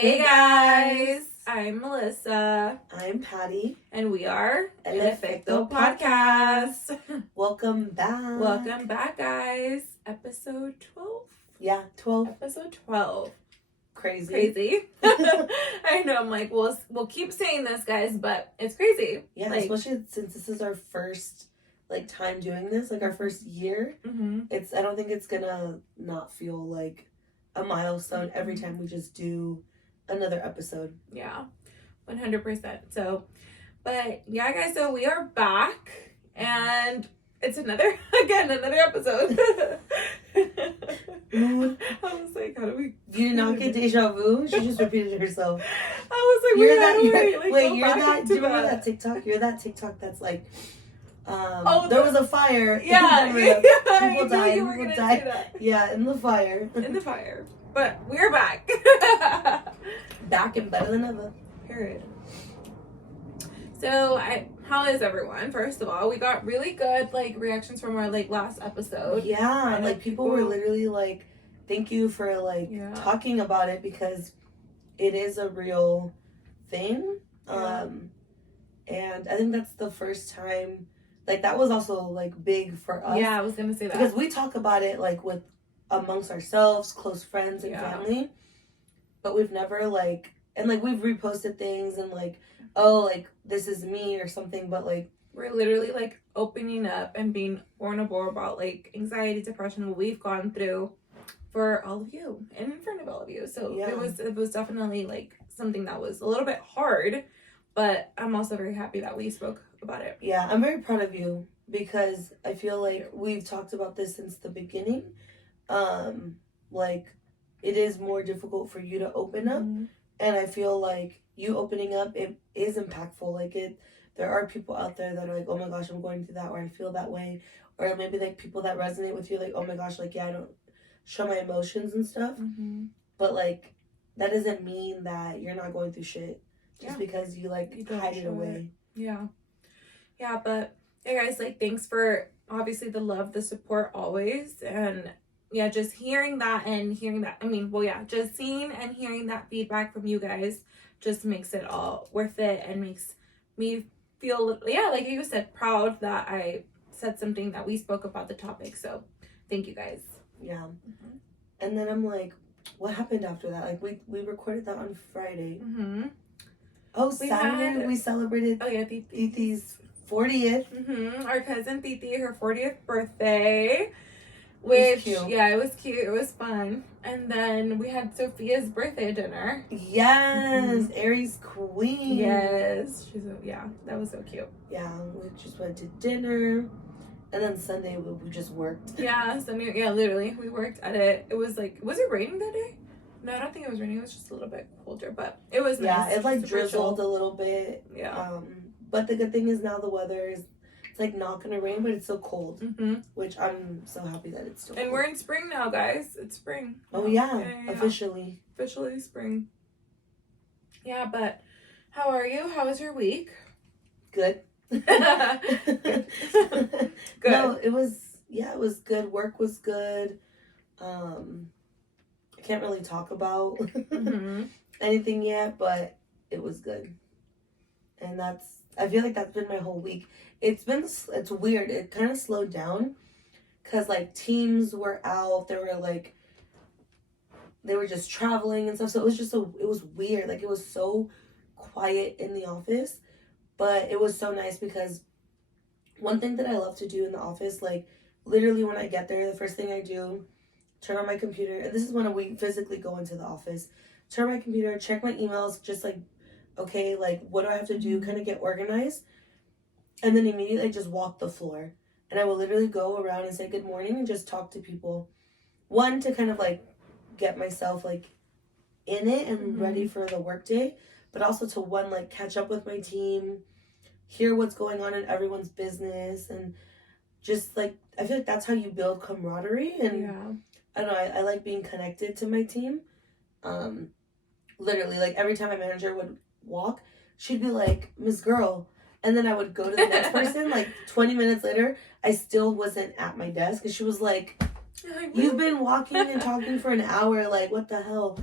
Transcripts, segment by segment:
Hey guys, I'm Melissa. I'm Patty. And we are Efecto Podcast. Welcome back. Welcome back, guys. Episode 12? Yeah, 12. Episode 12. Crazy. I know, I'm like, we'll keep saying this, guys, but it's crazy. Yeah, like, especially since this is our first time doing this, our first year. Mm-hmm. I don't think it's gonna not feel like a milestone every time we just do another episode. Yeah, 100%. So, but yeah, guys, so we are back and it's another episode. I was like, how do we? Do you not get deja vu? She just repeated herself. I was like, you're that. Do you remember that TikTok? You're that TikTok that's like, there was a fire. Yeah, people died. Yeah, in the fire. In the fire. But we're back. Back and better than ever. Period. So, how is everyone? First of all, we got really good reactions from our last episode. Yeah, people were literally thank you for talking about it because it is a real thing. Yeah. And I think that's the first time that was also big for us. Yeah, I was gonna say that. Because we talk about it with amongst ourselves, close friends and family. But we've never and we've reposted things and this is me or something, but we're literally opening up and being vulnerable about anxiety, depression, what we've gone through for all of you and in front of all of you. So yeah. it was definitely something that was a little bit hard, but I'm also very happy that we spoke about it. Yeah, I'm very proud of you because I feel we've talked about this since the beginning. It is more difficult for you to open up, and I feel you opening up, it is impactful. There are people out there that are oh my gosh, I'm going through that, or I feel that way, or maybe people that resonate with you, oh my gosh, yeah, I don't show my emotions and stuff, but that doesn't mean that you're not going through shit just because you hide it away. Yeah, but yeah, guys, thanks for obviously the love, the support always, and yeah, just hearing that, just seeing and hearing that feedback from you guys just makes it all worth it and makes me feel, like you said, proud that I said something that we spoke about the topic. So thank you guys. Yeah. And then I'm what happened after that? We recorded that on Friday. Oh, Saturday we celebrated Titi's 40th. Our cousin Titi, her 40th birthday. Which, it was cute. It was fun. And then we had Sophia's birthday dinner. Yes, Aries Queen. Yes, that was so cute. Yeah, we just went to dinner, and then Sunday we just worked. Yeah, Sunday. Yeah, literally, we worked at it. It was was it raining that day? No, I don't think it was raining. It was just a little bit colder, but it was nice. Yeah, it drizzled a little bit. Yeah. But the good thing is now the weather is. It's not gonna rain, but it's still cold, which I'm so happy that it's still and cold. We're in spring now, guys. It's spring. Oh yeah. Officially spring. Yeah, but how are you? How was your week? Good. Good. No, it was good. Work was good. I can't really talk about anything yet, but it was good. And I feel that's been my whole week. It's weird. It kind of slowed down because teams were out. They were just traveling and stuff. So it was weird. It was so quiet in the office, but it was so nice because one thing that I love to do in the office, literally when I get there, the first thing I do, turn on my computer. And this is when we physically go into the office. Turn on my computer, check my emails, just okay, what do I have to do? Kind of get organized. And then immediately just walk the floor. And I will literally go around and say good morning and just talk to people. One, to kind of get myself in it and ready for the workday. But also to catch up with my team, hear what's going on in everyone's business. And just I feel that's how you build camaraderie. And I don't know, I like being connected to my team. Literally, every time my manager would walk, she'd be Miss Girl. And then I would go to the next person. 20 minutes later, I still wasn't at my desk. And she was you've been walking and talking for an hour. What the hell?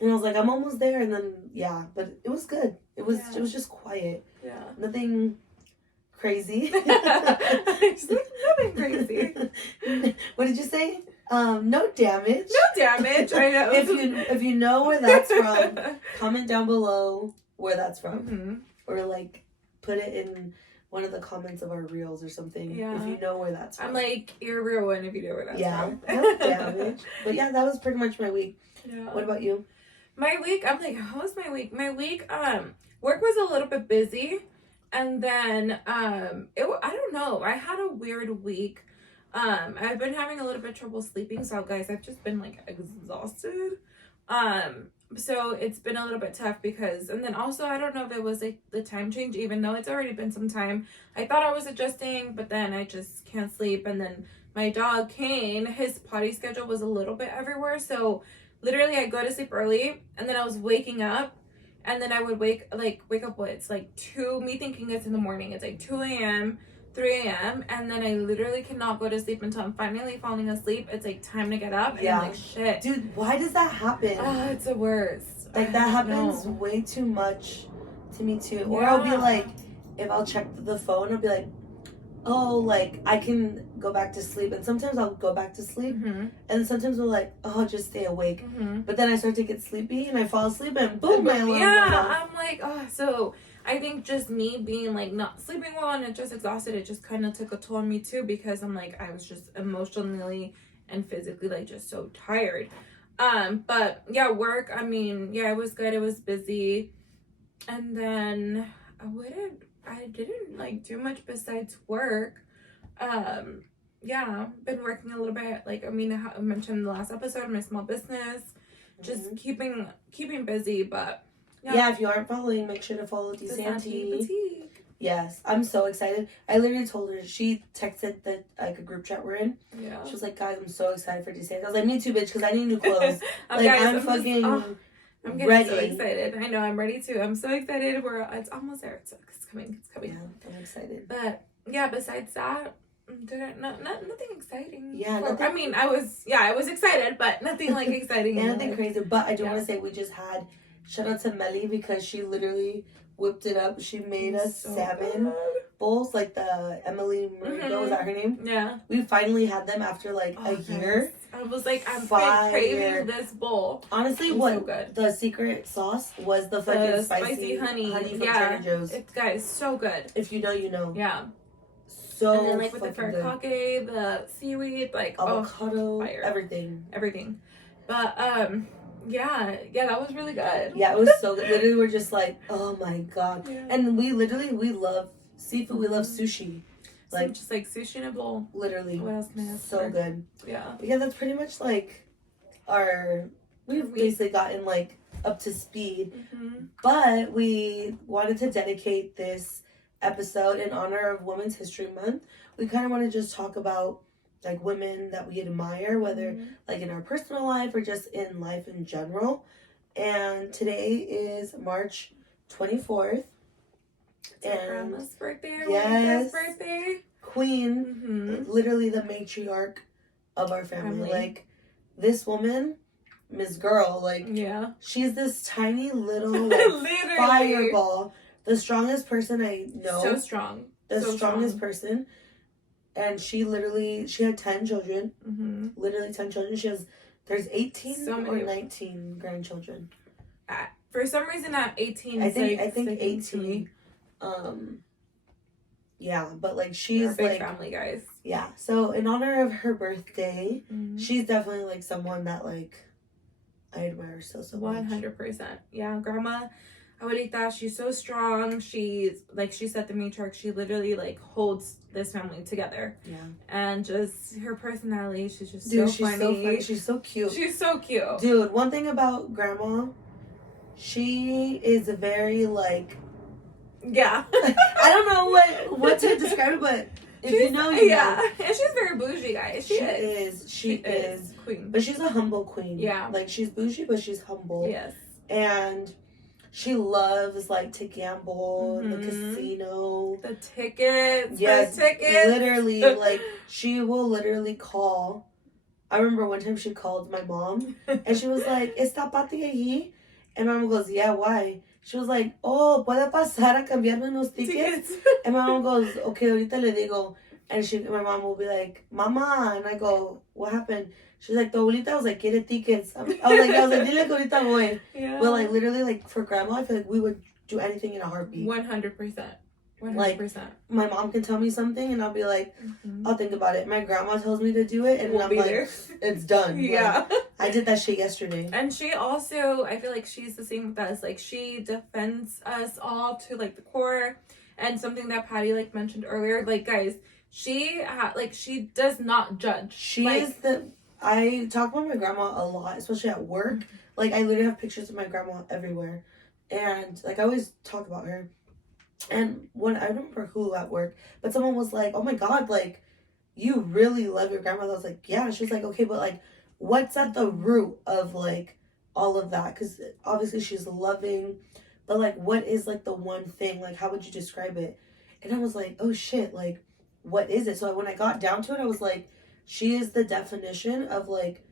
And I was like, I'm almost there. And then, yeah, but it was good. It was just quiet. Yeah. Nothing crazy. Nothing crazy. What did you say? No damage. No damage. I know. If you know where that's from, comment down below where that's from. Mm-hmm. Or like put it in one of the comments of our reels or something. Yeah. If you know where that's from. I'm like, you're a real one if you know where that's from. No damage. But yeah, that was pretty much my week. Yeah. What about you? My week, I'm like, how was my week? My week, work was a little bit busy. And then, I don't know. I had a weird week. I've been having a little bit of trouble sleeping. So guys, I've just been like exhausted. So it's been a little bit tough because, and then also, I don't know if it was like the time change, even though it's already been some time. I thought I was adjusting, but then I just can't sleep. And then my dog, Kane, his potty schedule was a little bit everywhere. So literally I go to sleep early and then I was waking up and then I would wake up what? It's like me thinking it's in the morning. It's like 2 a.m., 3 a.m. And then I literally cannot go to sleep until I'm finally falling asleep. It's like time to get up. And I'm like, shit. Dude, why does that happen? Oh, it's the worst. Like that happens way too much to me too. Or I'll be like, if I'll check the phone, I'll be like, oh, like I can go back to sleep. And sometimes I'll go back to sleep. Mm-hmm. And sometimes we're like, oh, I'll just stay awake. Mm-hmm. But then I start to get sleepy and I fall asleep and boom, my alarm goes off. I'm like, oh, so I think just me being like not sleeping well and just exhausted, it just kind of took a toll on me too, because I'm like, I was just emotionally and physically like just so tired. But yeah, work, I mean, yeah, it was good. It was busy. And then I didn't like do much besides work. Yeah, been working a little bit. Like, I mean, I mentioned in the last episode, my small business, just keeping busy. But yeah, if you aren't following, make sure to follow DeSanti. Yes, I'm so excited. I literally told her, she texted the like a group chat we're in. Yeah. She was like, guys, I'm so excited for DeSanti. I was like, me too, bitch, because I need new clothes. I'm fucking I'm getting ready. so excited. I know, I'm ready too. I'm so excited. It's almost there. It's coming. Yeah, I'm excited. But yeah, besides that, nothing exciting. Yeah, I mean, I was excited, but nothing like exciting. Yeah, nothing crazy. But I do want to say we just had, shout out to Melly, because she literally whipped it up. She made us salmon bowls, like the Emily Murigo, is that her name? Yeah. We finally had them after like a year. I was like, I'm craving this bowl. Honestly, so good. The secret sauce was the fucking spicy honey from Trader Joe's. It's, guys, so good. If you know, you know. Yeah. So and then like with the furikake, the seaweed, like avocado, fire. everything. But yeah, that was really good. Yeah, it was so good. Literally, we're just like, oh my god. Yeah. And we love seafood. We love sushi. Like just like sushi in a bowl. Literally. What else can I ask so for? Good. Yeah. But yeah, that's pretty much like we've basically gotten like up to speed. Mm-hmm. But we wanted to dedicate this episode in honor of Women's History Month. We kind of want to just talk about like women that we admire, whether like in our personal life or just in life in general. And today is March 24th. It's our grandma's birthday. Yes, birthday. Queen, literally the matriarch of our family. Like this woman, Miss Girl, like she's this tiny little like, fireball. The strongest person I know. So strong. The strongest person. And she had 10 children. Mm-hmm. Literally 10 children. There's 18 or 19 grandchildren. For some reason, at 18, I think 18. Yeah, but like she's big like family, guys. Yeah. So in honor of her birthday, she's definitely like someone that like I admire so much. 100%. Yeah, grandma. I would eat that. She's so strong. She's like she said, the matriarch. She literally like holds this family together. Yeah. And just her personality, she's just so funny. She's so cute. She's so cute. Dude, one thing about grandma, she is very like yeah. I don't know what to describe it, but if you know, you know. And she's very bougie, guys. She is queen. But she's a humble queen. Yeah. Like she's bougie, but she's humble. Yes. And she loves like to gamble in the casino. The tickets. Yes, the tickets. Literally, like she will literally call I remember one time she called my mom and she was like, ¿Está Pati allí? And my mom goes, yeah, why? She was like, oh, ¿puede pasar a cambiarme unos tickets? And my mom goes, okay, ahorita le digo. And my mom will be like, Mama. And I go, what happened? She's like, tu abuelita was like, quiere tickets. I was like, dile que ahorita voy. Yeah. But like, literally, like, for grandma, I feel like we would do anything in a heartbeat. 100%. 100%. Like, my mom can tell me something and I'll be like, I'll think about it. My grandma tells me to do it and We'll I'm be like, there. it's done. Yeah. Like, I did that shit yesterday. And she also, I feel like she's the same with us. Like, she defends us all to, like, the core. And something that Patty, like, mentioned earlier. Like, guys, she does not judge. She is I talk about my grandma a lot, especially at work. Like, I literally have pictures of my grandma everywhere. And, like, I always talk about her. And when I don't remember who at work, but someone was like, oh my God, like, you really love your grandmother. I was like, yeah. She was like, okay, but like, what's at the root of like all of that? Because obviously she's loving, but like, what is like the one thing? Like, how would you describe it? And I was like, oh shit, like, what is it? So when I got down to it, I was like, she is the definition of like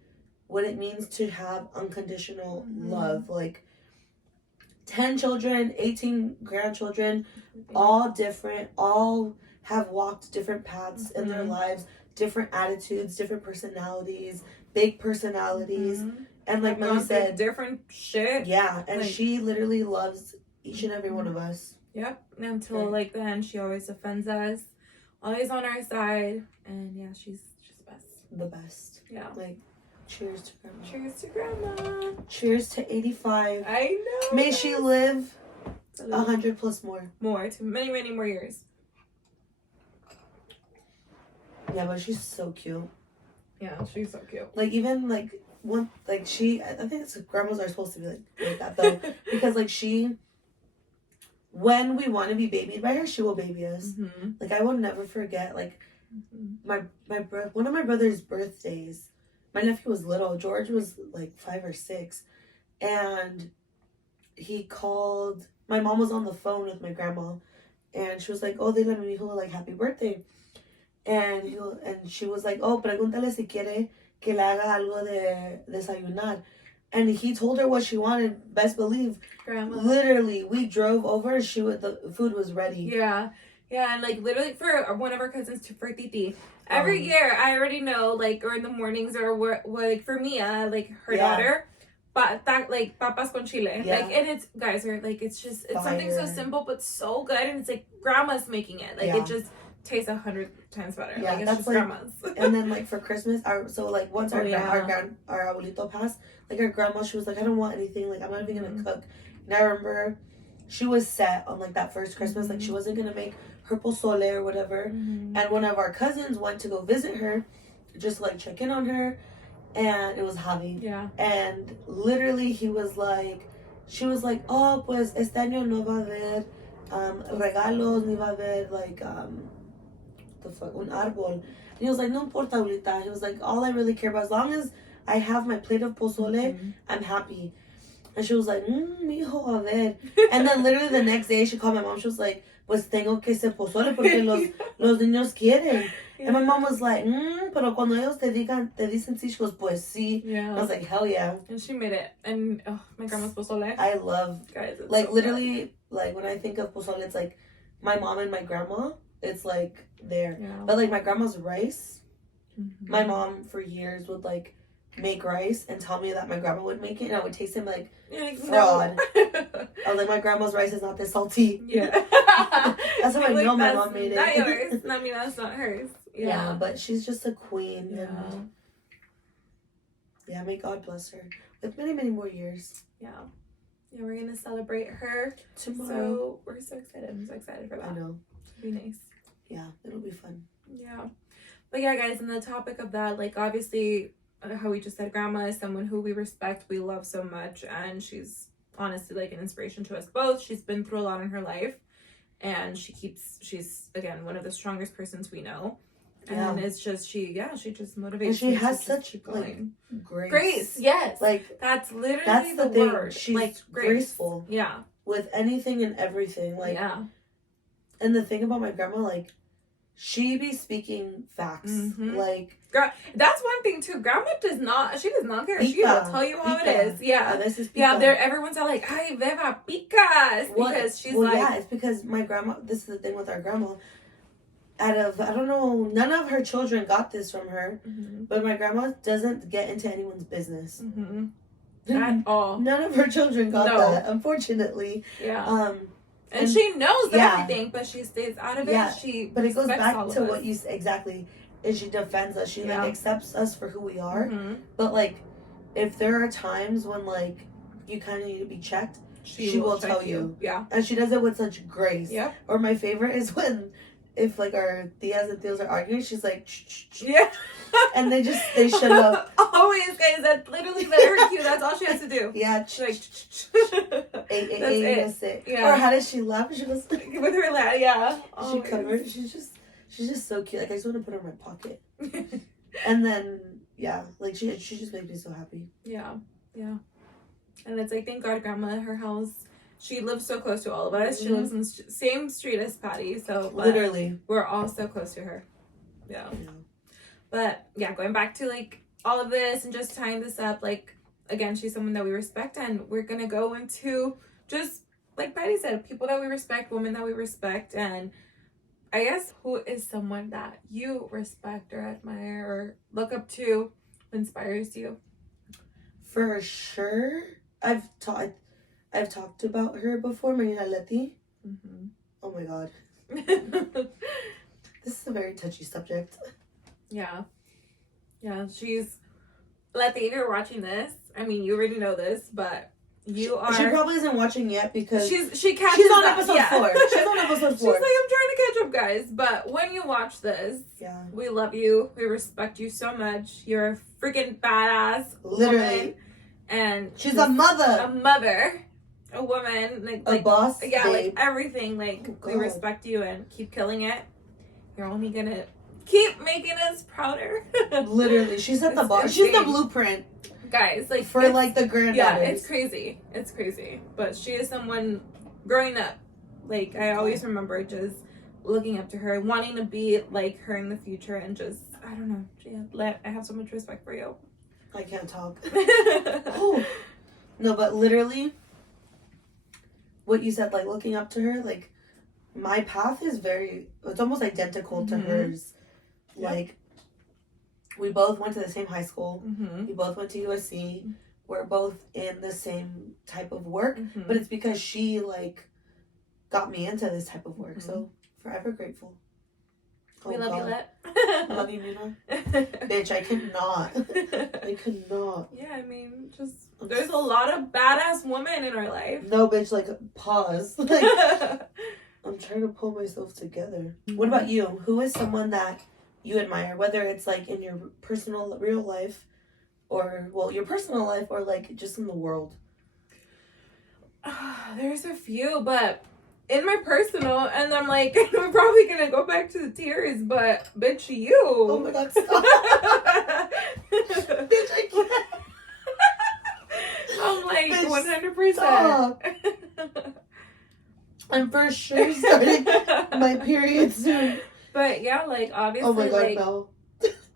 what it means to have unconditional love. Like, 10 children, 18 grandchildren, all different, all have walked different paths in their lives, different attitudes, different personalities, big personalities. And like Melly said, different shit. Yeah, and like, she literally loves each and every one of us. Yep. Until like the end, she always defends us, always on our side. And yeah, she's the best. The best. Yeah. Like, cheers to grandma. Cheers to grandma. Cheers to 85. I know. May she live 100 plus more. More, to many, many more years. Yeah, but she's so cute. Yeah, she's so cute. Like, even like one, like I think it's grandmas are supposed to be like that though, because like when we want to be babied by her, she will baby us. Like, I will never forget like one of my brother's birthdays. My nephew was little. George was like 5 or 6, and he called. My mom was on the phone with my grandma, and she was like, "Oh, dile a mi hijo like happy birthday," and she was like, "Oh, pregúntale si quiere que le haga algo de desayunar," and he told her what she wanted. Best believe, grandma. Literally, we drove over. The food was ready. Yeah, and like literally for one of our cousins for Titi. Every year, I already know, like, or in the mornings, or like, for Mia, like, her daughter, but that, like, papas con chile. Yeah. Like, and it's, guys, like, it's just, it's something so simple, but so good, and it's, like, grandma's making it. Like, it just tastes 100 times better. Yeah, like, it's that's just like, grandma's. And then, like, for Christmas, once our abuelito passed, like, our grandma, she was like, I don't want anything, like, I'm not even gonna cook. And I remember she was set on, like, that first Christmas, like, she wasn't gonna make her pozole or whatever. And one of our cousins went to go visit her, just like check in on her, and it was Javi. Yeah. And literally she was like, oh, pues este año no va a haber regalos, ni va a haber like un árbol. And he was like, no importa, abuelita. He was like, all I really care about, as long as I have my plate of pozole, I'm happy. And she was like, mijo, a ver. And then literally the next day she called my mom. She was like, pues tengo que ser pozole porque los niños quieren. And my mom was like, pero cuando ellos te dicen sí, she goes, pues sí. Yeah. I was like, hell yeah. And she made it. And my grandma's pozole. I love, guys, like, so literally, good. like, when I think of pozole, it's like my mom and my grandma. It's like there. Yeah. But like my grandma's rice, my mom for years would like make rice and tell me that my grandma would make it, and I would taste it like fraud. No. I was like, my grandma's rice is not this salty. Yeah. That's how I know my mom made it. Not yours. I mean, that's not hers. Yeah, but she's just a queen. Yeah. And yeah, may God bless her with many, many more years. Yeah, we're gonna celebrate her tomorrow. So we're so excited. I'm so excited for that. I know. It'll be nice. Yeah, it'll be fun. Yeah. But yeah, guys, and the topic of that, like, obviously, how we just said, grandma is someone who we respect, we love so much, and she's honestly like an inspiration to us both. She's been through a lot in her life, and she's again one of the strongest persons we know. And it's just she just motivates. And she me has to such keep like going. grace. Yes, like that's literally the thing. word. She's like graceful. Yeah, with anything and everything. Like yeah. And the thing about my grandma, like, she be speaking facts. Mm-hmm. Like, that's one thing too. Grandma does not care. She will tell you how pica. it is. Yeah. This is pica. Yeah, there everyone's all like, ay, beba, picas. Because she's like, yeah, it's because my grandma, this is the thing with our grandma. Out of, I don't know, none of her children got this from her, mm-hmm. but my grandma doesn't get into anyone's business. Mm-hmm. At all. None of her children got that, unfortunately. Yeah. And she knows everything, but she stays out of it. Yeah. But it goes back to what you said exactly. And she defends us. She like accepts us for who we are. Mm-hmm. But like, if there are times when like you kind of need to be checked, she will tell you. Yeah. And she does it with such grace. Yeah. Or my favorite is when, if like our tias and tios are arguing, she's like, yeah. And they shut up. Always, guys. That's literally her cue. That's all she has to do. Yeah. She's like, that's it. Yeah. Or how does she laugh? She goes with her laugh. Yeah. She covered. She's just so cute. Like I just want to put her in my pocket. And then like she just makes me so happy. Yeah. And it's like, thank God, Grandma, her house. She lives so close to all of us. She lives in the same street as Patty. So literally, we're all so close to her. Yeah. But going back to like all of this and just tying this up, like again, she's someone that we respect, and we're gonna go into just like Patty said, people that we respect, women that we respect, and I guess who is someone that you respect or admire or look up to, inspires you? For sure, I've talked about her before, Marina Leti. Mm-hmm. Oh my God. This is a very touchy subject. Yeah, she's Leti, if you're watching this, I mean, you already know this, but you are. She probably isn't watching yet because she's on episode 4. She's on episode 4. She's like, I'm trying to catch up, guys. But when you watch this, we love you. We respect you so much. You're a freaking badass, literally, woman. And she's a mother, a woman, like a boss, babe. Like everything. Like we respect you and keep killing it. You're only gonna keep making us prouder. Literally, she's at the bar. She's the blueprint, guys. Like for like the granddaughters. Yeah, it's crazy. It's crazy. But she is someone growing up. Like I always remember just looking up to her, wanting to be like her in the future, and just I don't know. I have so much respect for you. I can't talk. Oh. No, but literally, what you said, like looking up to her, like my path is it's almost identical to hers. Yep. Like, we both went to the same high school. Mm-hmm. We both went to USC. We're both in the same type of work, but it's because she like got me into this type of work. So forever grateful. We love you, Lit. Love you, Mina. Bitch, I could not. Yeah, I mean, just there's a lot of badass women in our life. No, bitch, like pause. Like, I'm trying to pull myself together. What about you? Who is someone that you admire, whether it's like in your personal real life, or your personal life, or like just in the world? There's a few, but in my personal, and I'm like, we're probably gonna go back to the tears, but bitch, you. Oh my God, stop. Bitch, I can't. I'm like, bitch, 100%. Stop. I'm for sure starting my period soon. But yeah, like obviously, oh my God, like no.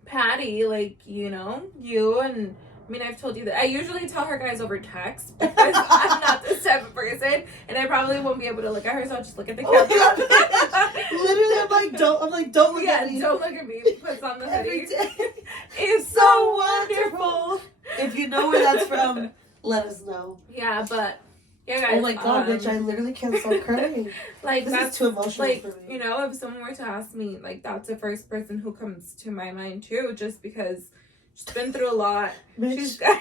Patty, like you and. I mean, I've told you that. I usually tell her guys over text because I'm not this type of person, and I probably won't be able to look at her, so I'll just look at the camera. Literally, I'm like, don't look at me. Don't look at me. Puts on the Every hoodie. day. It's so wonderful. If you know where that's from, let us know. Yeah, but yeah, guys. Oh my God, bitch! I literally can't stop crying. Like this is too emotional like, for me. If someone were to ask me, like that's the first person who comes to my mind too, just because. She's been through a lot. It's okay.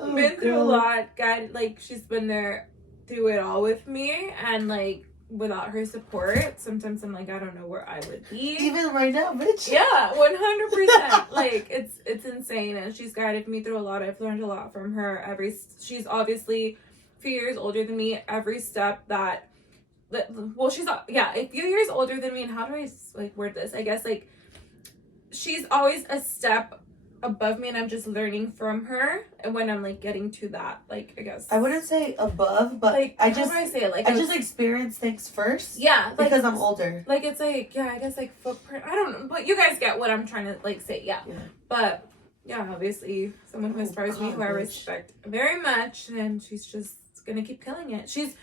Been through a lot. God, like she's been there through it all with me, and like without her support, sometimes I'm like I don't know where I would be. Even right now, bitch. Yeah, 100%. Like it's insane, and she's guided me through a lot. I've learned a lot from her. She's obviously a few years older than me. Every step she's a few years older than me. And how do I like word this? I guess like. She's always a step above me and I'm just learning from her, and when I'm like getting to that, like, I guess I wouldn't say above, but like, I how just do I say it? Like, I just experience things first. yeah, like, because I'm older. Like, it's like, yeah, I guess like footprint. I don't know, but you guys get what I'm trying to like say. Yeah. But yeah, obviously someone who inspires me, who I respect very much, and she's just gonna keep killing it. She's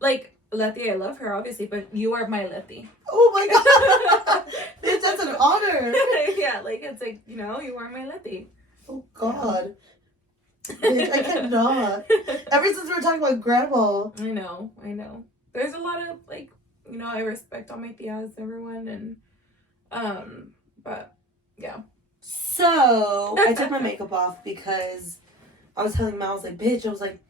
like Letty. I love her, obviously, but you are my Letty. Oh my god, bitch, that's an honor. Yeah, like, it's like, you know, you are my Letty. Oh god, bitch, I cannot. Ever since we were talking about grandma. I know. There's a lot of like, you know, I respect all my tias, everyone, and but yeah. So I took my makeup off because I was telling Mal, I was like, bitch, I was like,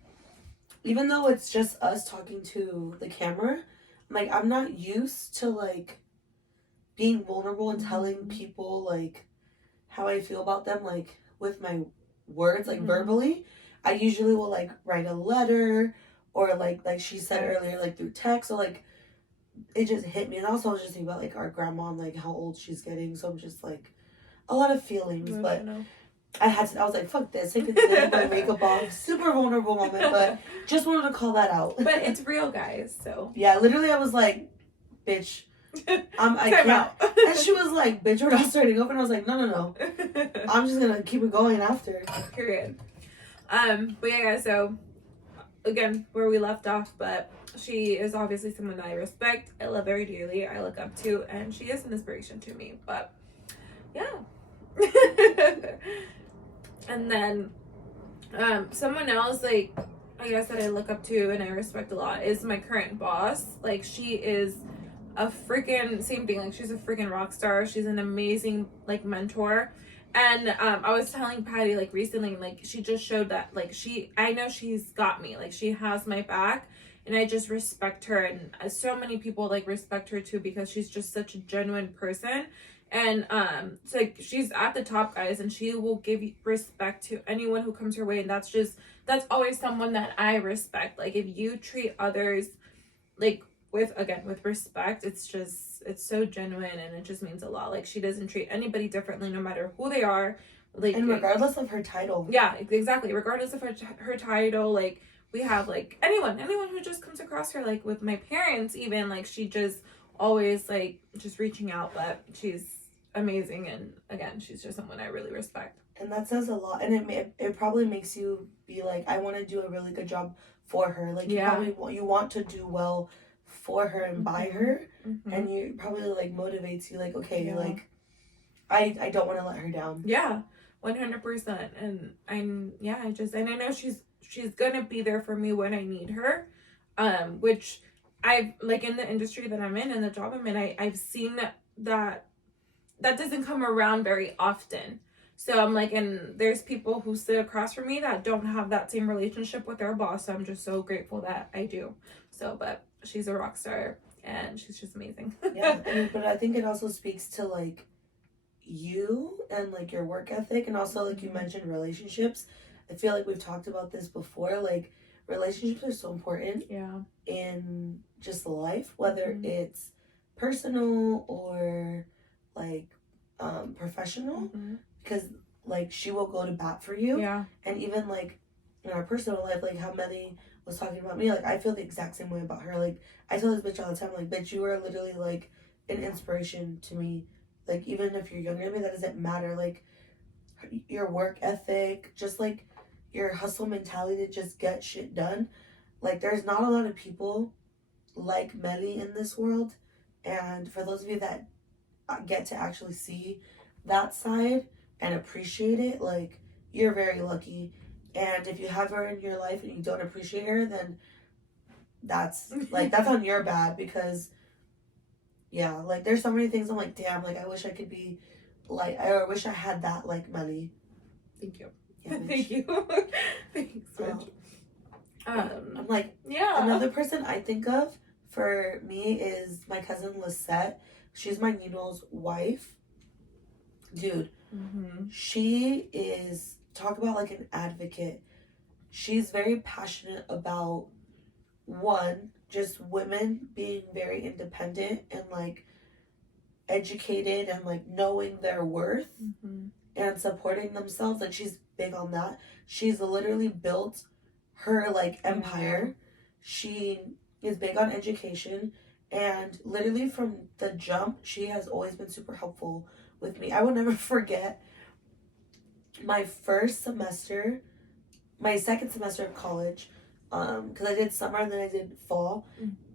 even though it's just us talking to the camera, I'm like, I'm not used to like being vulnerable and telling people like how I feel about them, like with my words, like verbally. I usually will like write a letter, or like she said earlier, like through text. So like it just hit me. And also I was just thinking about like our grandma and like how old she's getting. So I'm just like a lot of feelings. But I was like, fuck this. I could take my makeup off. Super vulnerable moment, but just wanted to call that out. But it's real, guys. So yeah, literally I was like, bitch, I can't. And she was like, bitch, we're not starting over. And I was like, no. I'm just gonna keep it going after. Period. But yeah, guys, so again, where we left off, but she is obviously someone that I respect, I love very dearly, I look up to, and she is an inspiration to me. But yeah. And then someone else, like, I guess that I look up to and I respect a lot is my current boss. Like, she is a freaking same thing. Like, she's a freaking rock star. She's an amazing like mentor. And I was telling Patty like recently, like, she just showed that like I know she's got me. Like, she has my back, and I just respect her. And so many people like respect her too, because she's just such a genuine person. And it's like she's at the top, guys, and she will give respect to anyone who comes her way. And that's always someone that I respect. Like, if you treat others like with respect, it's so genuine, and it just means a lot. Like, she doesn't treat anybody differently, no matter who they are, like, and regardless of her title. Yeah, exactly, regardless of her title. Like, we have like anyone who just comes across her, like with my parents even, like, she just always like just reaching out. But she's amazing, and again, she's just someone I really respect. And that says a lot, and it probably makes you be like, I want to do a really good job for her. Like, you want to do well for her and by her, and you probably like motivates you, like, okay, like I don't want to let her down. 100%. And I know she's gonna be there for me when I need her, which I've like in the industry that I'm in and the job I'm in, I've seen that doesn't come around very often. So I'm like, and there's people who sit across from me that don't have that same relationship with their boss. So I'm just so grateful that I do. So, but she's a rock star, and she's just amazing. But I think it also speaks to like you and like your work ethic, and also like you mentioned relationships. I feel like we've talked about this before. Like, relationships are so important. In just life, whether it's personal or like professional, because like she will go to bat for you. And even like in our personal life, like how Melly was talking about me, like I feel the exact same way about her. Like, I tell this bitch all the time, like, bitch, you are literally like an inspiration to me. Like, even if you're younger than me, that doesn't matter. Like, your work ethic, just like your hustle mentality to just get shit done. Like, there's not a lot of people like Melly in this world. And for those of you that get to actually see that side and appreciate it, like, you're very lucky. And if you have her in your life and you don't appreciate her, then that's on your bad. Because like, there's so many things I'm like, damn, like, I wish I could be like, I wish I had that like Melly. Thank you. Thank you. Thanks, bitch. I'm like, another person I think of for me is my cousin Lisette. She's my Nino's wife. Dude, she is, talk about like an advocate. She's very passionate about, one, just women being very independent and like educated and like knowing their worth, and supporting themselves. Like, she's big on that. She's literally built her, like, empire. She is big on education, and literally from the jump, she has always been super helpful with me. I will never forget my second semester of college, because I did summer and then I did fall.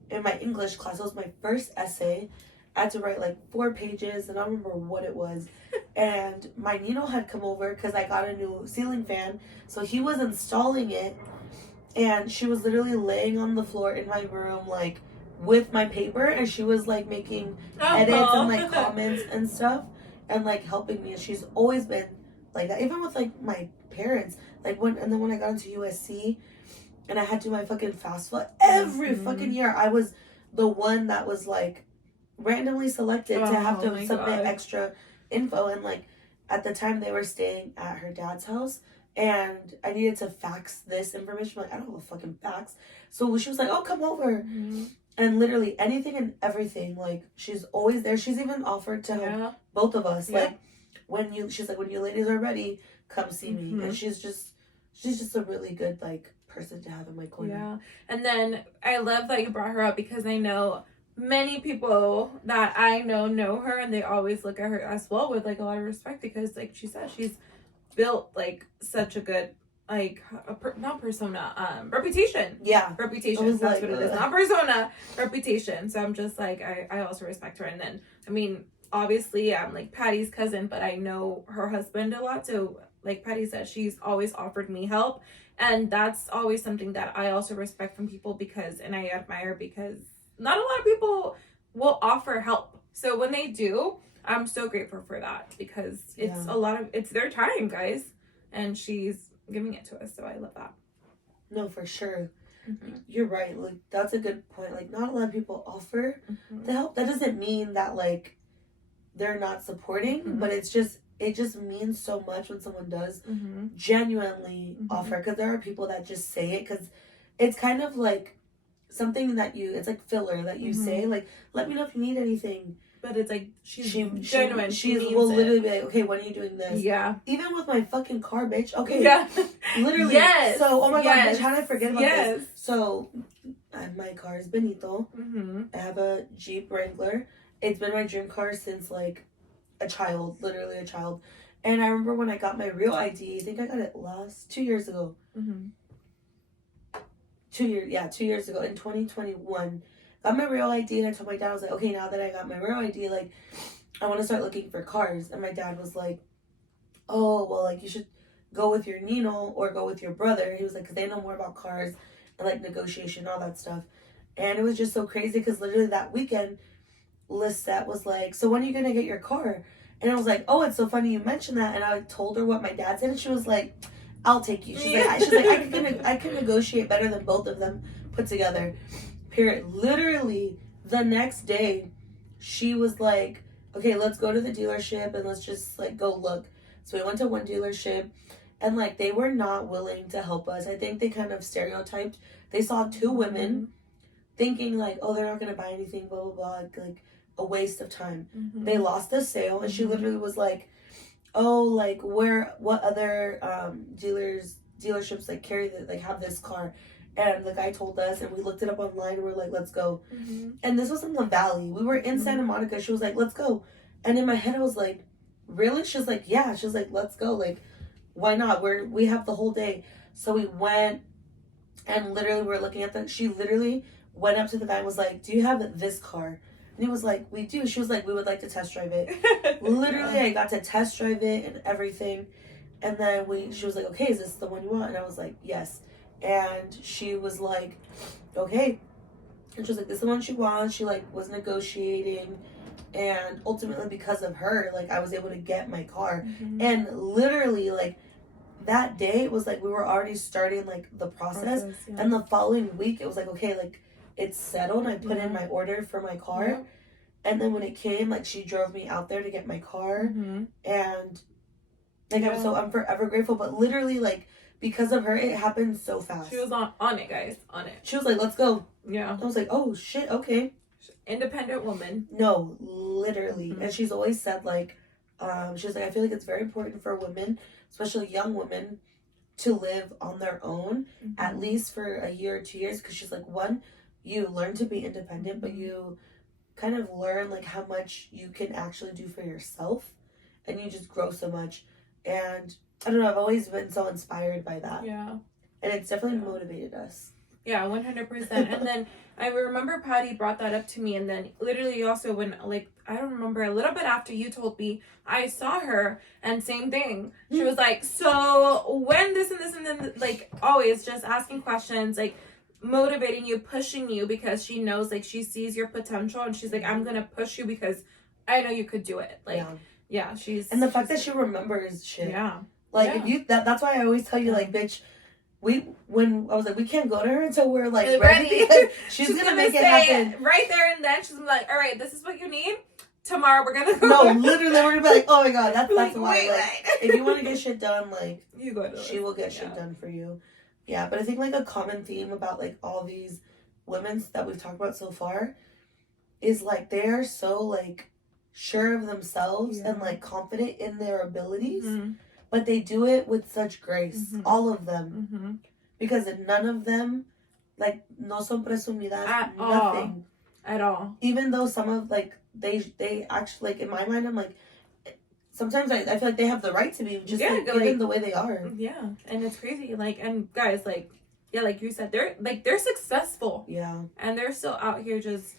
In my English class, it was my first essay. I had to write like 4 pages, and I don't remember what it was. And my Nino had come over because I got a new ceiling fan, so he was installing it, and she was literally laying on the floor in my room, like, with my paper, and she was like making edits and like comments and stuff, and like helping me. And she's always been like that, even with like my parents. Like, when I got into USC and I had to do my fucking FAFSA every fucking year, I was the one that was like randomly selected to have to submit extra info. And like, at the time, they were staying at her dad's house, and I needed to fax this information. I'm like, I don't have a fucking fax. So she was like, oh, come over. And literally anything and everything, like, she's always there. She's even offered to help both of us. Like, she's like, when you ladies are ready, come see me. And she's just a really good, like, person to have in my corner. Yeah. And then I love that you brought her up, because I know many people that I know her, and they always look at her as well with like a lot of respect, because like she said, she's built like such a good, like, not persona, reputation. Reputation. That's what it is. Not persona, reputation. So I'm just like, I also respect her. And then, I mean, obviously I'm like Patty's cousin, but I know her husband a lot. So like Patty said, she's always offered me help. And that's always something that I also respect from people, and I admire, because not a lot of people will offer help. So when they do, I'm so grateful for that, because it's their time, guys. And she's giving it to us. So I love that. No, for sure. You're right. Like, that's a good point. Like, not a lot of people offer the help. That doesn't mean that, like, they're not supporting, but it just means so much when someone does genuinely offer, because there are people that just say it because it's kind of like something that it's like filler that you say, like, let me know if you need anything. But it's like, she's genuine. She will literally be like, okay, when are you doing this? Yeah. Even with my fucking car, bitch. Okay. Yeah. Literally. Yes. So, oh my God, bitch, how did I forget about this? So, my car is Benito. I have a Jeep Wrangler. It's been my dream car since, like, a child. Literally a child. And I remember when I got my real ID, I think I got it 2 years ago. 2 years ago, in 2021. Got my real ID, and I told my dad, I was like, okay, now that I got my real ID, like, I want to start looking for cars. And my dad was like, oh, well, like, you should go with your Nino or go with your brother. He was like, because they know more about cars and, like, negotiation, all that stuff. And it was just so crazy, because literally that weekend, Lisette was like, so when are you going to get your car? And I was like, oh, it's so funny you mentioned that. And I told her what my dad said, and she was like, I'll take you. She's like, I can negotiate better than both of them put together. Period. Literally the next day, she was like, okay, let's go to the dealership and let's just like go look. So we went to one dealership, and like, they were not willing to help us. I think they kind of stereotyped. They saw 2 women thinking like, oh, they're not gonna buy anything, blah blah blah, like a waste of time. They lost the sale, and she literally was like, oh, like, what other dealerships like carry like have this car? And the guy told us, and we looked it up online, and we're like, let's go. And this was in the Valley. We were in Santa Monica. She was like, let's go. And in my head, I was like, really? She's like, yeah. She's like, let's go. Like, why not? We have the whole day. So we went, and literally we were looking at them. She literally went up to the guy and was like, do you have this car? And he was like, we do. She was like, we would like to test drive it. Literally, I got to test drive it and everything. And then she was like, okay, is this the one you want? And I was like, yes. And she was like, okay. And she was like, this is the one she wants. She like was negotiating, and ultimately, because of her, like, I was able to get my car. And literally, like, that day, it was like we were already starting like the process. And the following week, it was like, okay, like, it's settled. I put in my order for my car. And then when it came, like, she drove me out there to get my car. And like, I'm forever grateful. But literally, like, because of her, it happened so fast. She was on it, guys. On it. She was like, let's go. Yeah. I was like, oh, shit, okay. Independent woman. No, literally. And she's always said, like, She's like, I feel like it's very important for women, especially young women, to live on their own at least for a year or 2 years, because she's like, one, you learn to be independent, but you kind of learn like how much you can actually do for yourself, and you just grow so much. And I don't know, I've always been so inspired by that. Yeah. And it's definitely motivated us. Yeah, 100%. And then I remember Patty brought that up to me, and then literally also when, like, I don't remember, a little bit after you told me, I saw her, and same thing. She was like, so when this and this and then, like, always just asking questions, like, motivating you, pushing you, because she knows, like, she sees your potential, and she's like, I'm gonna push you because I know you could do it. Like, yeah, she's... And the fact that she remembers shit. Yeah. Like, if you, that's why I always tell you, like, bitch, when I was like, we can't go to her until we're like ready. she's gonna make it happen right there and then. She's gonna be like, all right, this is what you need. Tomorrow we're gonna go. No, literally, we're gonna be like, oh my god, that's like, why. Like, if you want to get shit done, like, you go to she will get shit done for you. Yeah, but I think like a common theme about like all these women that we've talked about so far is like they are so like sure of themselves and like confident in their abilities. But they do it with such grace, all of them, because none of them, like, no son presumidas, nothing. At all. Even though some of, like, they actually, like, in my mind, I'm like, sometimes I feel like they have the right to be just, like, given the way they are. Yeah, and it's crazy, like, and guys, like, yeah, like you said, they're successful. Yeah. And they're still out here just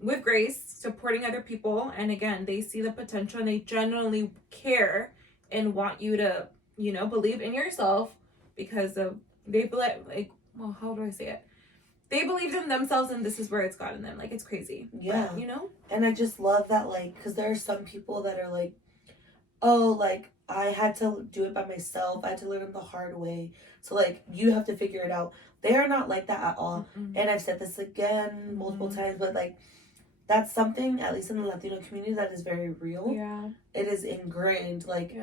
with grace, supporting other people, and again, they see the potential, and they genuinely care and want you to, you know, believe in yourself because of, they believe, like, well, how do I say it? They believe in themselves, and this is where it's gotten them. Like, it's crazy. Yeah. But, you know? And I just love that, like, because there are some people that are like, oh, like, I had to do it by myself. I had to learn it the hard way. So, like, you have to figure it out. They are not like that at all. And I've said this again multiple times, but, like, that's something, at least in the Latino community, that is very real. Yeah. It is ingrained. Like,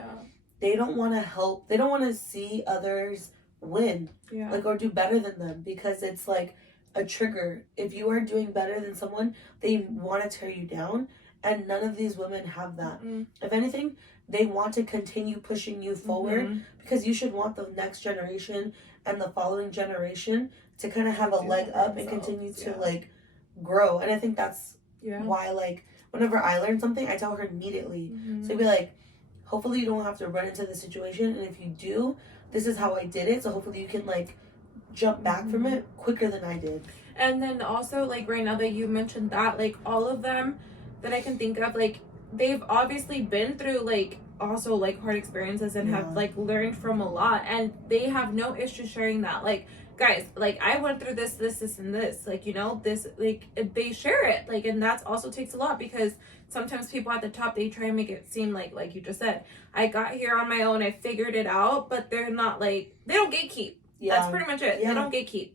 they don't want to help. They don't want to see others win. Yeah. Like, or do better than them, because it's, like, a trigger. If you are doing better than someone, they want to tear you down. And none of these women have that. If anything, they want to continue pushing you forward, because you should want the next generation and the following generation to kind of have a leg up and continue to, like, grow. And I think that's why, like, whenever I learn something, I tell her immediately. So I'd be like, hopefully you don't have to run into the situation, and if you do, this is how I did it, so hopefully you can, like, jump back from it quicker than I did. And then also, like, right now that you mentioned that, like, all of them that I can think of, like, they've obviously been through, like, also, like, hard experiences and have, like, learned from a lot, and they have no issue sharing that. Like, guys, like, I went through this, and this, like, you know, this, like, they share it, like, and that also takes a lot, because sometimes people at the top, they try and make it seem like you just said, I got here on my own, I figured it out, but they're not, like, they don't gatekeep. That's pretty much it. They don't gatekeep.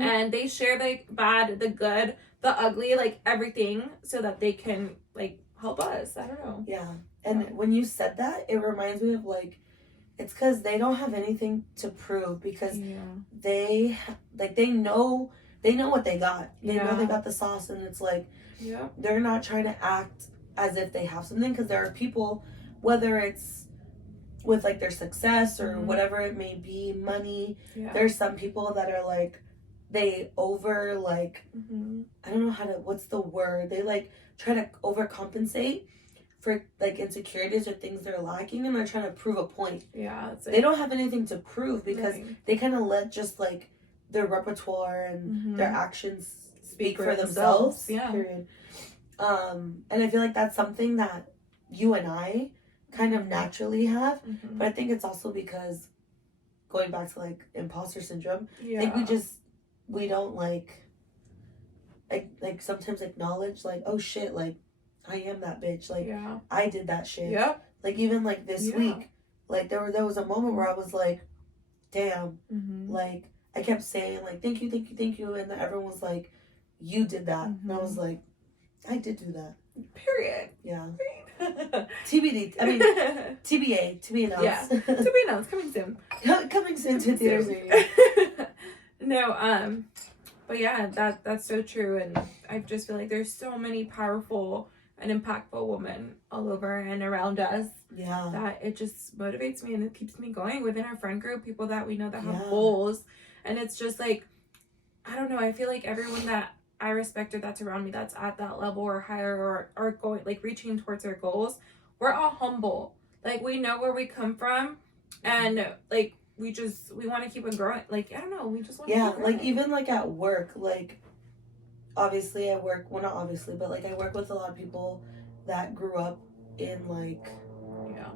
And they share the bad, the good, the ugly, like, everything, so that they can, like, help us. I don't know. Yeah. And when you said that, it reminds me of, like, it's because they don't have anything to prove, because they know what they got. They know they got the sauce, and it's like, they're not trying to act as if they have something, because there are people, whether it's with, like, their success or whatever it may be, money, there's some people that are, like, they over, like, I don't know what's the word, they, like, try to overcompensate for, like, insecurities or things they're lacking, and they're trying to prove a point. They don't have anything to prove, because they kind of let just, like, their repertoire and their actions speak for themselves. Period. And I feel like that's something that you and I kind of naturally have, but I think it's also because, going back to, like, imposter syndrome, I think we don't, like sometimes acknowledge, like, oh shit, like, I am that bitch, like, I did that shit. Like, even, like, this week, like, there was a moment where I was like, damn, like, I kept saying, like, thank you, and then everyone was like, you did that. And I was like, I did do that. Period. Yeah. TBD. I mean, TBA. To be announced. Yeah. To be announced. Coming soon. Coming soon to theaters near you. No, but yeah, that's so true, and I just feel like there's so many powerful an impactful woman all over and around us. Yeah. That it just motivates me and it keeps me going within our friend group, people that we know that have Yeah. goals. And it's just like, I don't know, I feel like everyone that I respect or that's around me that's at that level or higher or are going, like, reaching towards their goals, we're all humble. Like, we know where we come from, and like we want to keep on growing. Like, I don't know, we just want to keep growing. Like even like at work, like obviously I work, well, not obviously, but like I work with a lot of people that grew up in like,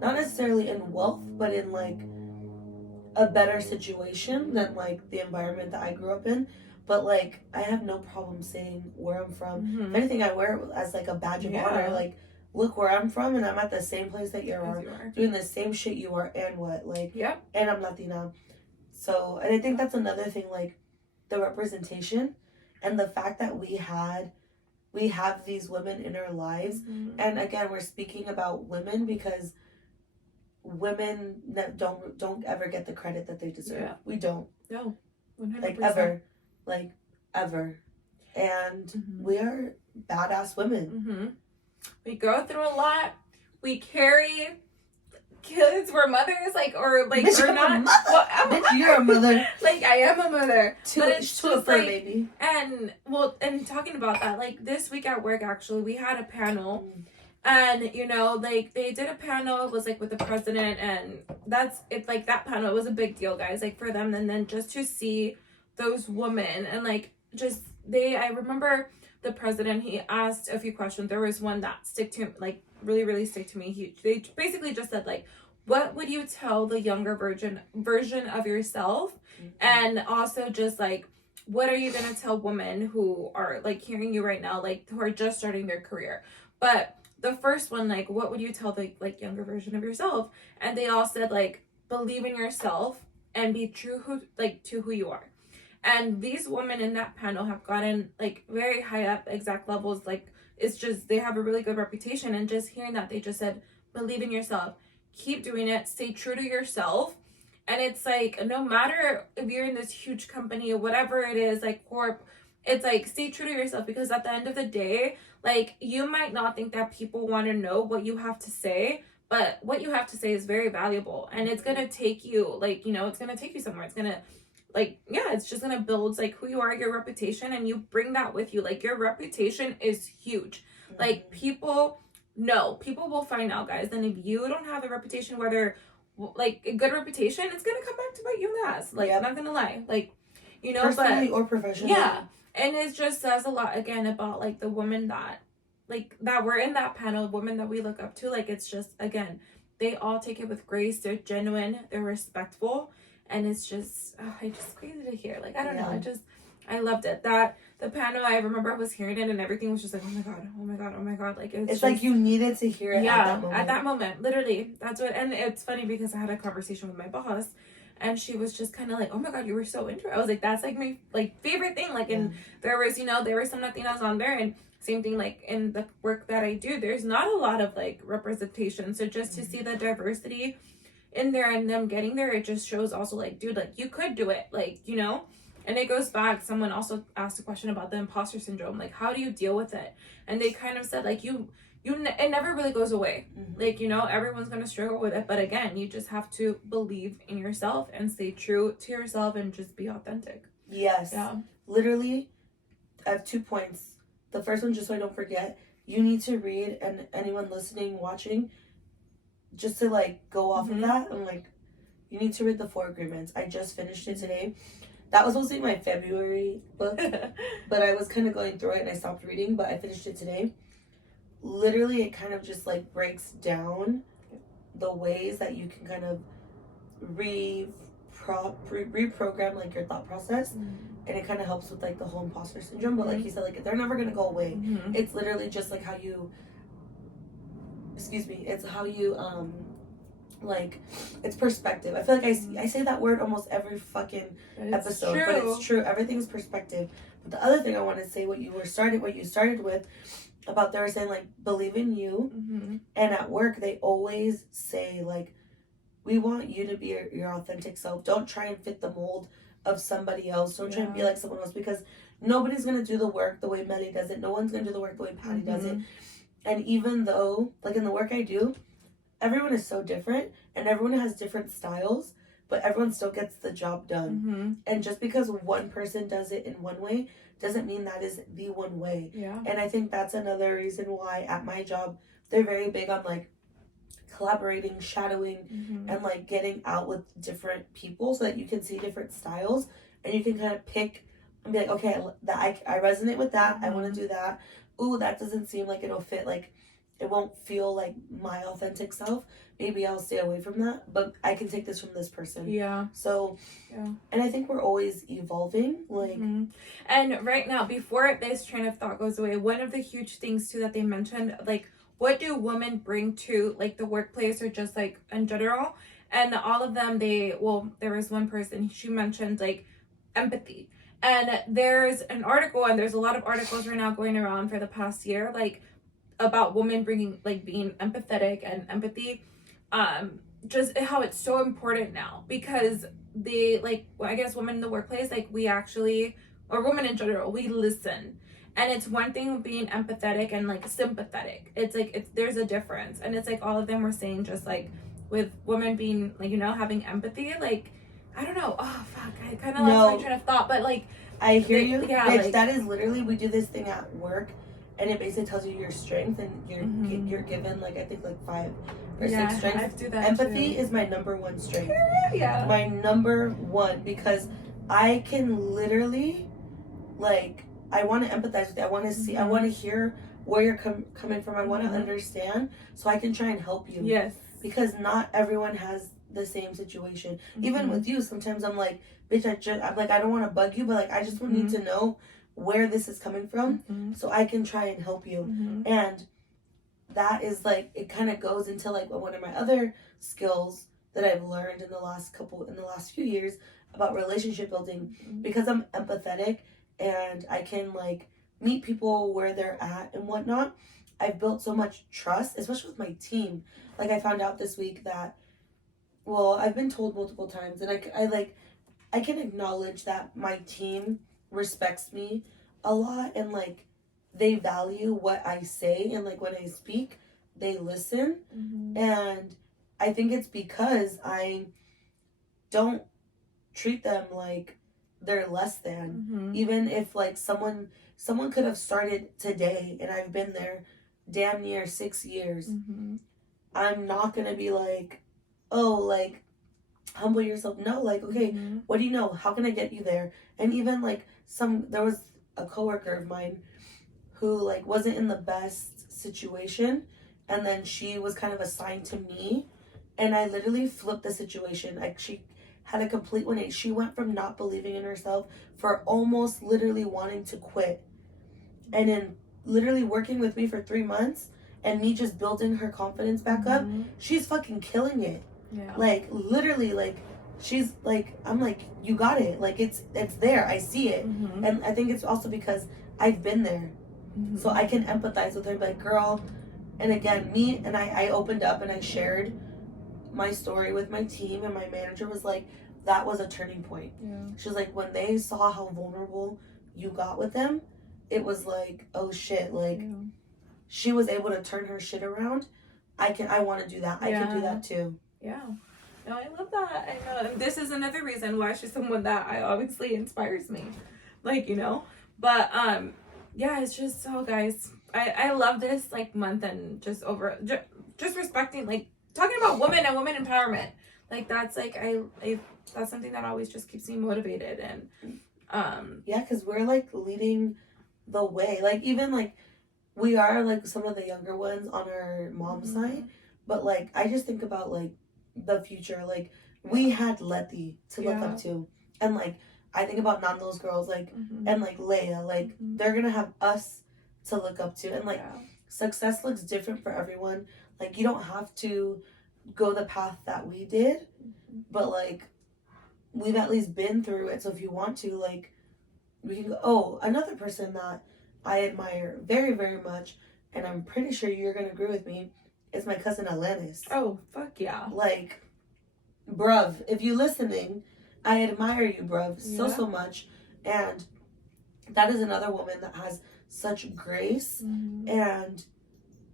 not necessarily in wealth, but in like a better situation than like the environment that I grew up in. But like I have no problem saying where I'm from. If anything, I wear it as like a badge of honor. Like, look where I'm from, and I'm at the same place that you are, doing the same shit you are, and what, like, and I'm Latina. So, and I think that's another thing, like the representation and the fact that we have these women in our lives. And again, we're speaking about women because women don't ever get the credit that they deserve. We don't. No. 100%. Like ever. And we are badass women. We go through a lot. We carry kids. We're mothers, like, or like, bitch, or not. Well, bitch, you're a mother. Like, I am a mother. But it's to a fur, like, baby. And well, and talking about that, like this week at work, actually, we had a panel. And, you know, like, they did a panel, it was, like, with the president, and that's, it, like, that panel was a big deal, guys, like, for them, and then just to see those women, and, like, just, I remember the president, he asked a few questions, there was one that stick to, like, really, really stick to me, they basically just said, like, what would you tell the younger version of yourself, and also just, like, what are you gonna tell women who are, like, hearing you right now, like, who are just starting their career, but the first one, like, what would you tell the, like, younger version of yourself? And they all said, like, believe in yourself and be true to who you are. And these women in that panel have gotten, like, very high up exact levels. Like, it's just, they have a really good reputation. And just hearing that, they just said, believe in yourself. Keep doing it. Stay true to yourself. And it's, like, no matter if you're in this huge company or whatever it is, like, corp, it's, like, stay true to yourself. Because at the end of the day, like, you might not think that people want to know what you have to say, but what you have to say is very valuable. And it's going to take you, like, you know, it's going to take you somewhere. It's going to, like, yeah, it's just going to build, like, who you are, your reputation, and you bring that with you. Like, your reputation is huge. Like, people will find out, guys. And if you don't have a reputation, whether, like, a good reputation, it's going to come back to bite you in the ass. Like, I'm not going to lie. Like, you know, personally or professionally. Yeah. And it just says a lot, again, about, like, the women that, like, that were in that panel, women that we look up to. Like, it's just, again, they all take it with grace. They're genuine. They're respectful. And it's just, it's just crazy to hear. Like, I don't know. I loved it. The panel, I remember I was hearing it and everything was just like, oh my God, oh my God, oh my God. Like, it's just, like you needed to hear it at that moment. Literally. That's what, and it's funny because I had a conversation with my boss. And she was just kind of like, oh my God, you were so into it. I was like, that's like my, like, favorite thing. Like, and there was, you know, there were some Latinas on there, and same thing, like, in the work that I do, there's not a lot of, like, representation. So just to see the diversity in there and them getting there, it just shows also, like, dude, like, you could do it, like, you know. And it goes back, someone also asked a question about the imposter syndrome, like, how do you deal with it? And they kind of said, like, it never really goes away. Like, you know, everyone's gonna struggle with it, but again, you just have to believe in yourself and stay true to yourself and just be authentic. Yes. Yeah. Literally, I have 2 points. The first one, just so I don't forget, you need to read, and anyone listening, watching, just to, like, go off of that, and, like, you need to read the 4 Agreements. I just finished it today. That was supposed to be my February book, but I was kind of going through it and I stopped reading, but I finished it today. Literally, it kind of just, like, breaks down the ways that you can kind of reprogram, like, your thought process, and it kind of helps with, like, the whole imposter syndrome. But like you said, like, they're never gonna go away. It's literally just like how you, it's how you like, it's perspective. I feel like I say that word almost every fucking episode, but it's true. Everything's perspective. But the other thing I want to say, what you started with, about, they were saying, like, believe in you. And at work, they always say, like, we want you to be your authentic self. Don't try and fit the mold of somebody else. Don't try and be like someone else, because nobody's gonna do the work the way Melly does it. No one's gonna do the work the way Patty does it. And even though, like in the work I do, everyone is so different and everyone has different styles, but everyone still gets the job done. Mm-hmm. And just because one person does it in one way doesn't mean that is the one way. Yeah. And I think that's another reason why at my job they're very big on like collaborating, shadowing, Mm-hmm. and like getting out with different people so that you can see different styles and you can kind of pick and be like, okay, that I resonate with that. Mm-hmm. I want to do that. Ooh, that doesn't seem like it'll fit. Like, it won't feel like my authentic self. Maybe I'll stay away from that, but I can take this from this person. Yeah. So, yeah. And I think we're always evolving. Like, mm-hmm. And right now, before this train of thought goes away, one of the huge things too that they mentioned, like, what do women bring to like the workplace or just like in general? And all of them, there was one person, she mentioned like empathy. And there's an article, and there's a lot of articles right now going around for the past year, like about women bringing like being empathetic and empathy, just how it's so important now, because they like, I guess women in the workplace, like we actually, or women in general, we listen. And it's one thing being empathetic and like sympathetic. It's like there's a difference. And it's like all of them were saying, just like with women being like, having empathy, like I don't know. Oh fuck, I kind of lost my train of thought, but like I hear you. Yeah, bitch, like, that is literally, we do this thing at work, and it basically tells you your strength, and you're given like I think like 5 or 6 strengths. I do that Empathy too. is my number 1 strength. Yeah. My number 1, because I can literally, like, I want to empathize with you. I want to see. I want to hear where you're coming from. I want to understand, so I can try and help you. Yes. Because not everyone has the same situation. Even with you, sometimes I'm like, bitch, I'm like, I don't want to bug you, but like, I just need to know where this is coming from, so I can try and help you. And that is like, it kind of goes into like one of my other skills that I've learned in the last few years about relationship building, because I'm empathetic and I can like meet people where they're at and whatnot. I've built so much trust, especially with my team. Like, I found out this week that, well, I've been told multiple times, and I can acknowledge that my team respects me a lot, and like they value what I say, and like when I speak, they listen. And I think it's because I don't treat them like they're less than. Even if like someone could have started today and I've been there damn near 6 years, I'm not gonna be like, oh, like, humble yourself. No, like, okay, what do you know? How can I get you there? And even like there was a coworker of mine who like wasn't in the best situation, and then she was kind of assigned to me, and I literally flipped the situation. Like, she had a complete 180. She went from not believing in herself for almost literally wanting to quit, and in literally working with me for 3 months and me just building her confidence back up, she's fucking killing it. Yeah. Like, literally, like, she's like, I'm like, you got it. Like, it's there. I see it. And I think it's also because I've been there. So I can empathize with her, like, girl. And again, I opened up and I shared my story with my team, and my manager was like, that was a turning point. She was like, when they saw how vulnerable you got with them, it was like, oh shit, like, she was able to turn her shit around. I want to do that. I can do that too. Yeah. No, I love that. I know. And this is another reason why she's someone that I obviously inspires me. Like, But yeah, it's just so, guys, I love this like month, and just respecting, like, talking about women and women empowerment. Like, that's like that's something that always just keeps me motivated. And yeah, because we're like leading the way. Like, even like we are like some of the younger ones on our mom's side, but like I just think about like the future. Like, we had Letty to look up to, and like I think about Nando's girls, like, and like Leia, like they're gonna have us to look up to, and like success looks different for everyone. Like, you don't have to go the path that we did, but like we've at least been through it. So if you want to, like, we can go. Oh, another person that I admire very, very much, and I'm pretty sure you're gonna agree with me, is my cousin Alanis. Oh, fuck yeah. Like, bruv, if you listening, I admire you, bruv, so much. And that is another woman that has such grace, and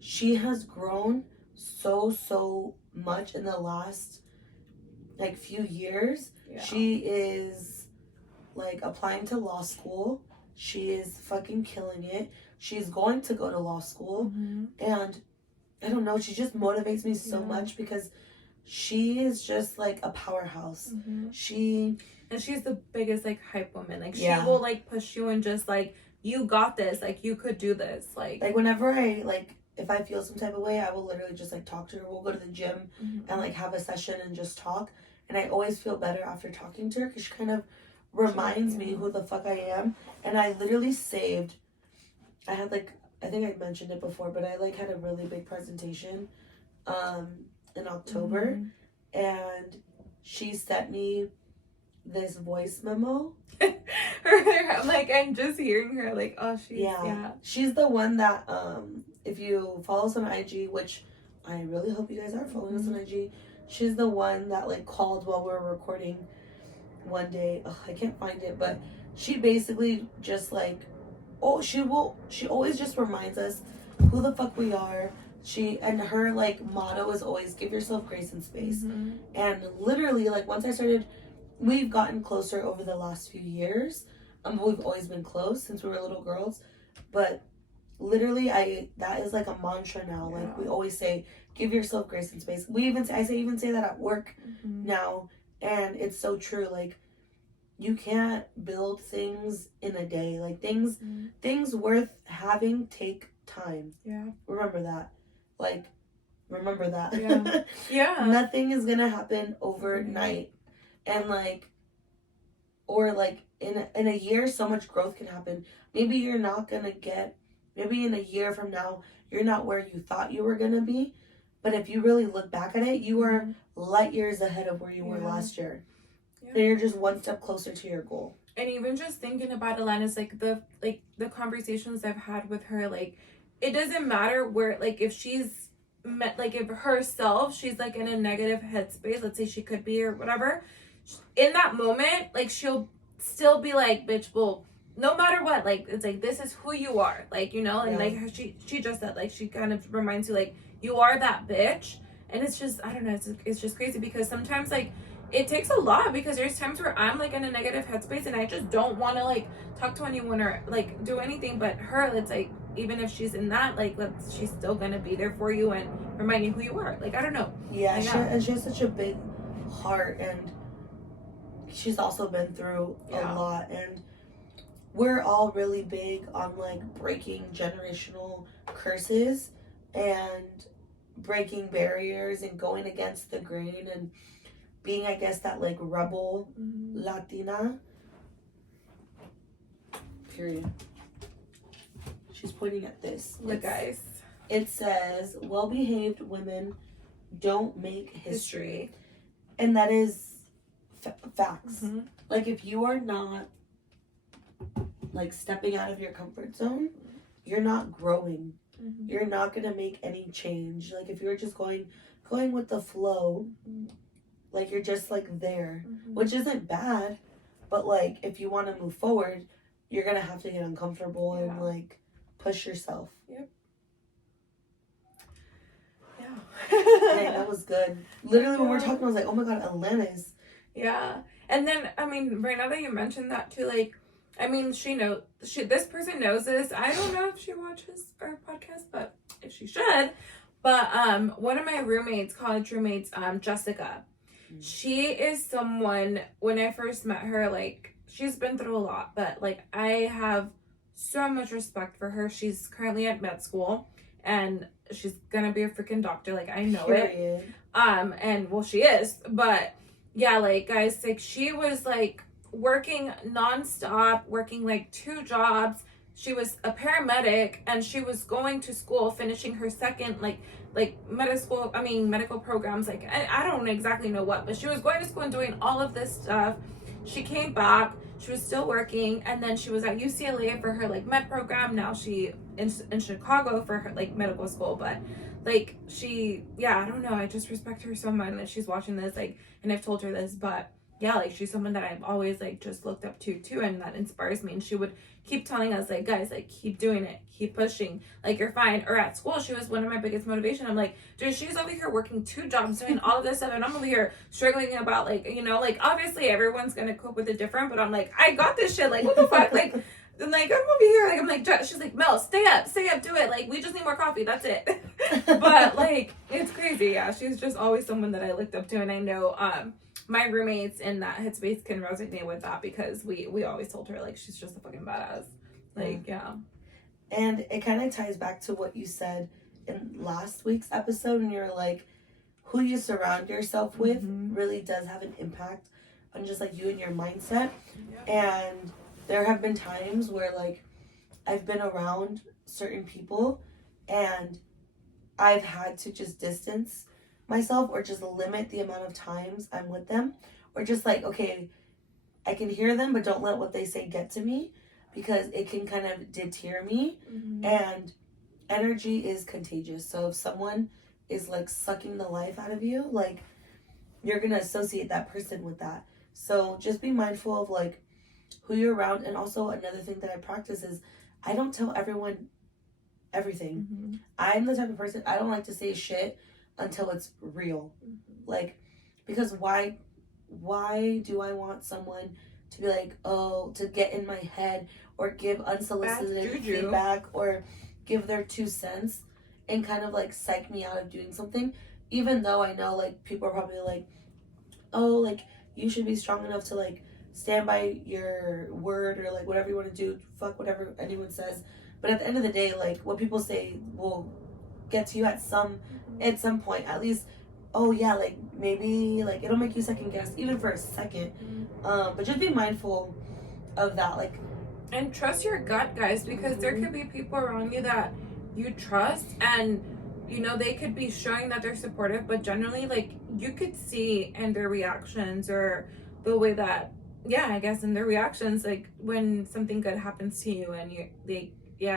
she has grown so much in the last like few years. Yeah. She is like applying to law school. She is fucking killing it. She's going to go to law school. Mm-hmm. And I don't know, she just motivates me so much because she is just like a powerhouse. Mm-hmm. And she's the biggest like hype woman. Like she Yeah. will like push you and just like, you got this, like you could do this. Like whenever I like, if I feel some type of way, I will literally just like talk to her. We'll go to the gym mm-hmm. and like have a session and just talk. And I always feel better after talking to her because she kind of reminds me who the fuck I am. And I literally saved, I had like, I think I mentioned it before, but I like had a really big presentation in October. Mm-hmm. And she sent me this voice memo. I'm like, I'm just hearing her like, oh, she's the one that if you follow us on IG, which I really hope you guys are following us on IG, she's the one that like called while we were recording one day. I can't find it, but she basically just like, she always just reminds us who the fuck we are. And her like motto is always give yourself grace and space. Mm-hmm. And literally like once I started, we've gotten closer over the last few years. We've always been close since we were little girls, but literally that is like a mantra now. Yeah. Like we always say, give yourself grace and space. I say that at work now, and it's so true. Like you can't build things in a day. Like things worth having take time. Yeah. Remember that. Yeah. Yeah. Nothing is gonna happen overnight. And like, or like in a year, so much growth can happen. Maybe you're not gonna maybe in a year from now, you're not where you thought you were gonna be. But if you really look back at it, you are light years ahead of where you were last year. Yeah. And you're just one step closer to your goal. And even just thinking about Alana's like the conversations I've had with her, like it doesn't matter where, like if she's like if herself she's like in a negative headspace, let's say she could be or whatever, in that moment like she'll still be like, bitch, well, no matter what, like it's like this is who you are, like, you know. And like she just said, like she kind of reminds you like you are that bitch. And it's just, I don't know, it's just crazy because sometimes like it takes a lot, because there's times where I'm like in a negative headspace and I just don't want to like talk to anyone or like do anything. But her, it's like even if she's in that, like she's still gonna be there for you and remind you who you are. Like I don't know. Yeah, she has such a big heart, and she's also been through a lot. And we're all really big on like breaking generational curses and breaking barriers and going against the grain and being, I guess, that like rebel Latina. Period. She's pointing at this. Look, guys. It says, well-behaved women don't make history. And that is facts. Mm-hmm. Like if you are not like stepping out of your comfort zone, you're not growing. Mm-hmm. You're not gonna make any change. Like if you're just going with the flow, like you're just like there, which isn't bad, but like if you want to move forward, you're gonna have to get uncomfortable and like push yourself. Yep. Dang, that was good. Literally when we were talking, I was like, oh my god, Atlantis. Yeah. And then I mean, right now that you mentioned that too, like I mean, this person knows this. I don't know if she watches our podcast, but if she should. But one of my college roommates, Jessica, she is someone, when I first met her, like she's been through a lot, but like I have so much respect for her. She's currently at med school and she's gonna be a freaking doctor. Like I know it. And well, she is, but yeah, like guys, like she was like working nonstop, working like 2 jobs. She was a paramedic and she was going to school, finishing her second medical programs. Like I don't exactly know what, but she was going to school and doing all of this stuff. She came back, she was still working, and then she was at UCLA for her like med program. Now she in Chicago for her like medical school. But like I don't know, I just respect her so much that she's watching this, like, and I've told her this, but yeah, like she's someone that I've always like just looked up to too, and that inspires me. And she would keep telling us like, guys, like keep doing it, keep pushing, like you're fine. Or at school, she was one of my biggest motivation. I'm like, dude, she's over here working 2 jobs, doing all of this stuff, and I'm over here struggling about like, you know, like obviously everyone's gonna cope with it different, but I'm like, I got this shit. Like what the fuck, like. I'm like, I'm over here. Like, I'm like, she's like, Mel, stay up, do it. Like, we just need more coffee. That's it. But like, it's crazy. Yeah, she's just always someone that I looked up to, and I know my roommates in that headspace can resonate with that because we always told her like she's just a fucking badass. Like, yeah. And it kind of ties back to what you said in last week's episode, and you're like, who you surround yourself with really does have an impact on just like you and your mindset. And there have been times where like I've been around certain people and I've had to just distance myself or just limit the amount of times I'm with them, or just like, okay, I can hear them, but don't let what they say get to me because it can kind of deter me. And energy is contagious. So if someone is like sucking the life out of you, like you're going to associate that person with that. So just be mindful of like who you're around. And also another thing that I practice is I don't tell everyone everything. I'm the type of person, I don't like to say shit until it's real. Like, because why do I want someone to be like, oh, to get in my head or give unsolicited feedback or give their 2 cents and kind of like psych me out of doing something, even though I know like people are probably like, oh, like you should be strong enough to like stand by your word or like whatever you want to do, fuck whatever anyone says. But at the end of the day, like what people say will get to you at some point, at least. Oh yeah, like maybe like it'll make you second guess even for a second. But just be mindful of that, like, and trust your gut, guys, because there could be people around you that you trust, and you know they could be showing that they're supportive, but generally like you could see in their reactions or the way that, yeah, I guess in their reactions, like when something good happens to you and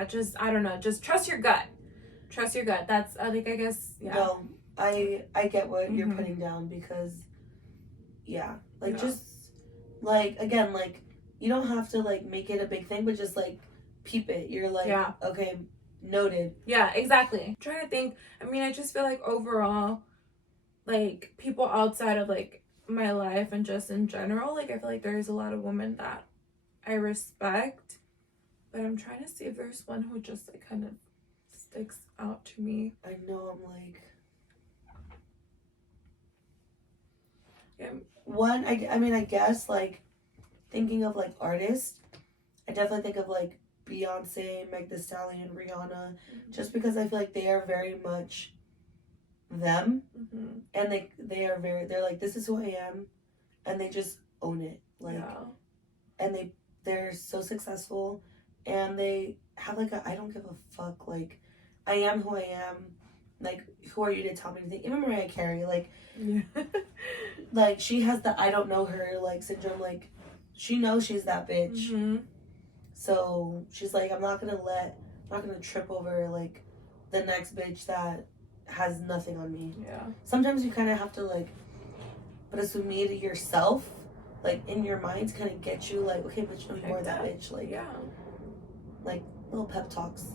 just I don't know, just trust your gut. That's like, I guess, yeah. No, I get what you're putting down because just like, again, like you don't have to like make it a big thing, but just like peep it. You're like, okay, noted. Yeah, exactly. I'm trying to think. I mean, I just feel like overall, like people outside of like my life and just in general, like I feel like there's a lot of women that I respect, but I'm trying to see if there's one who just like kind of sticks out to me. I know, I'm like, one, I mean, I guess like thinking of like artists, I definitely think of like Beyonce, Meg Thee Stallion, Rihanna, just because I feel like they are very much them, and they're like, this is who I am, and they just own it, like, and they're so successful, and they have like I don't give a fuck, like, I am who I am, like, who are you to tell me anything? Even Mariah Carey, like, like she has the I don't know her like syndrome, like she knows she's that bitch, so she's like, I'm not gonna trip over like the next bitch that has nothing on me. Sometimes you kind of have to like put a sumir to yourself, like in your mind, to kind of get you like, okay, bitch, no more that bitch, like, like little pep talks.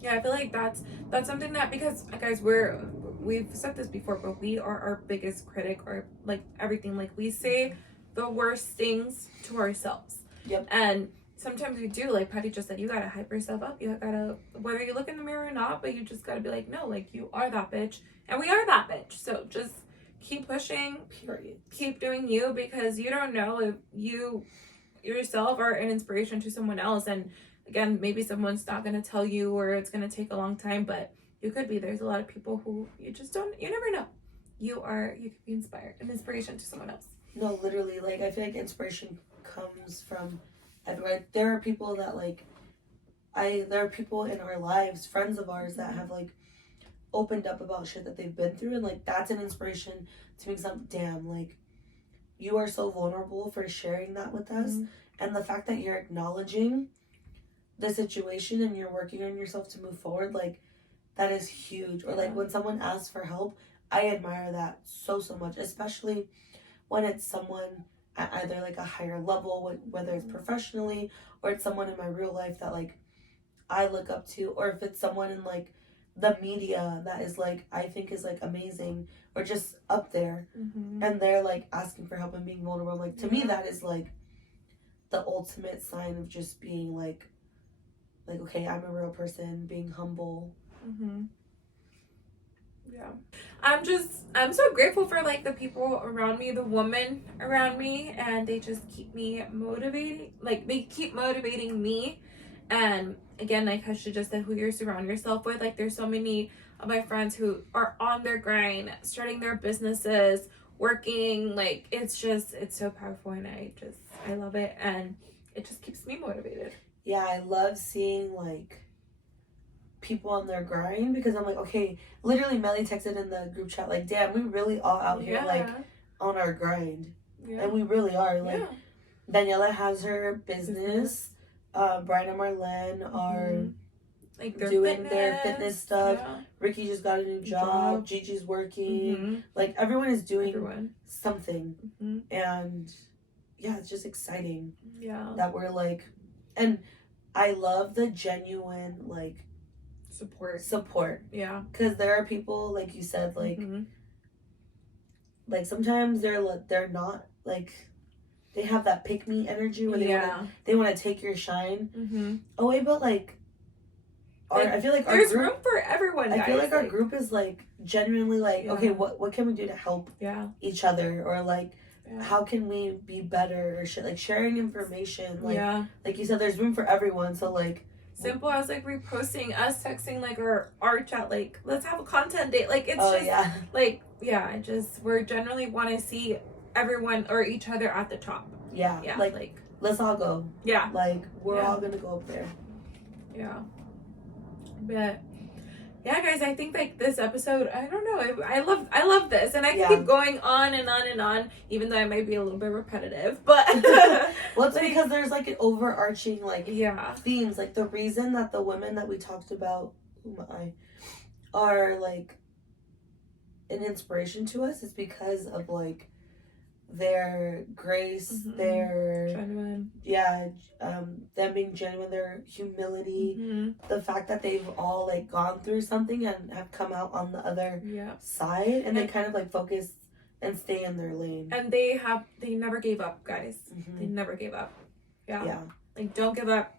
Yeah, I feel like that's something that, because guys, we've said this before, but we are our biggest critic, or like everything, like we say the worst things to ourselves. And sometimes you do, like Patty just said, you gotta hype yourself up. You gotta, whether you look in the mirror or not, but you just gotta be like, no, like you are that bitch, and we are that bitch. So just keep pushing, period. Keep doing you, because you don't know if you yourself are an inspiration to someone else. And again, maybe someone's not gonna tell you, or it's gonna take a long time, but you could be. There's a lot of people who you never know. You could be an inspiration to someone else. No, literally, like I feel like inspiration comes from everywhere. There are people that like there are people in our lives, friends of ours, that have like opened up about shit that they've been through, and like that's an inspiration to me. Damn, like you are so vulnerable for sharing that with us, and the fact that you're acknowledging the situation and you're working on yourself to move forward, like that is huge. Or like when someone asks for help, I admire that so much, especially when it's someone at either like a higher level, whether it's professionally or it's someone in my real life that like I look up to, or if it's someone in like the media that is like I think is like amazing or just up there, and they're like asking for help and being vulnerable. Like to me, that is like the ultimate sign of just being like okay, I'm a real person, being humble. Yeah. I'm so grateful for like the people around me, the women around me, and they just keep me motivating. Like they keep motivating me. And again, like I should just said, who you surround yourself with. Like there's so many of my friends who are on their grind, starting their businesses, working. Like it's so powerful, and I love it, and it just keeps me motivated. Yeah, I love seeing like people on their grind, because I'm like, okay, literally Melly texted in the group chat like, damn, we really all out here like on our grind. And we really are. Like Daniela has her business. Brian and Marlene are like doing their fitness stuff. Ricky just got a new job. Gigi's working. Like everyone is doing something. And yeah, it's just exciting. Yeah. That we're like, and I love the genuine like support. Yeah. Because there are people, like you said, like sometimes they're not like, they have that pick me energy where they want to take your shine away, but like I feel like there's room for everyone, guys. I feel like our group is like genuinely like, okay, what can we do to help each other, or like how can we be better, or shit, like sharing information, like you said, there's room for everyone. So like simple as like reposting, us texting like our chat, like let's have a content date, like it's like we're generally want to see everyone or each other at the top. Yeah like let's all go. Like we're all gonna go up there. But yeah, guys, I think like this episode, I don't know, I love this, and I can keep going on and on and on, even though I might be a little bit repetitive, but well, it's because there's like an overarching like themes. Like the reason that the women that we talked about are like an inspiration to us is because of like their grace, their genuine, them being genuine, their humility, the fact that they've all like gone through something and have come out on the other side, and they kind of like focus and stay in their lane. And they never gave up, guys. They never gave up. Like don't give up.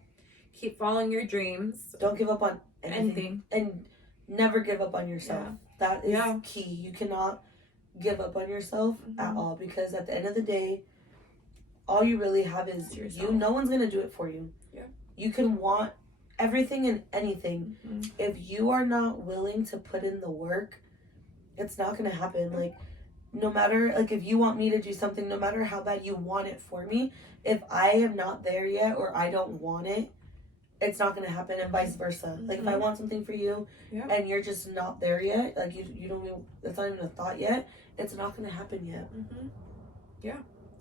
Keep following your dreams. Don't give up on anything. And never give up on yourself. That is key. You cannot give up on yourself at all, because at the end of the day, all you really have is you. No one's gonna do it for you. You can want everything and anything. If you are not willing to put in the work, it's not gonna happen. Like no matter, like if you want me to do something, no matter how bad you want it for me, if I am not there yet or I don't want it, it's not going to happen, and vice versa. Like if I want something for you and you're just not there yet, like you don't even, it's not even a thought yet, it's not going to happen yet.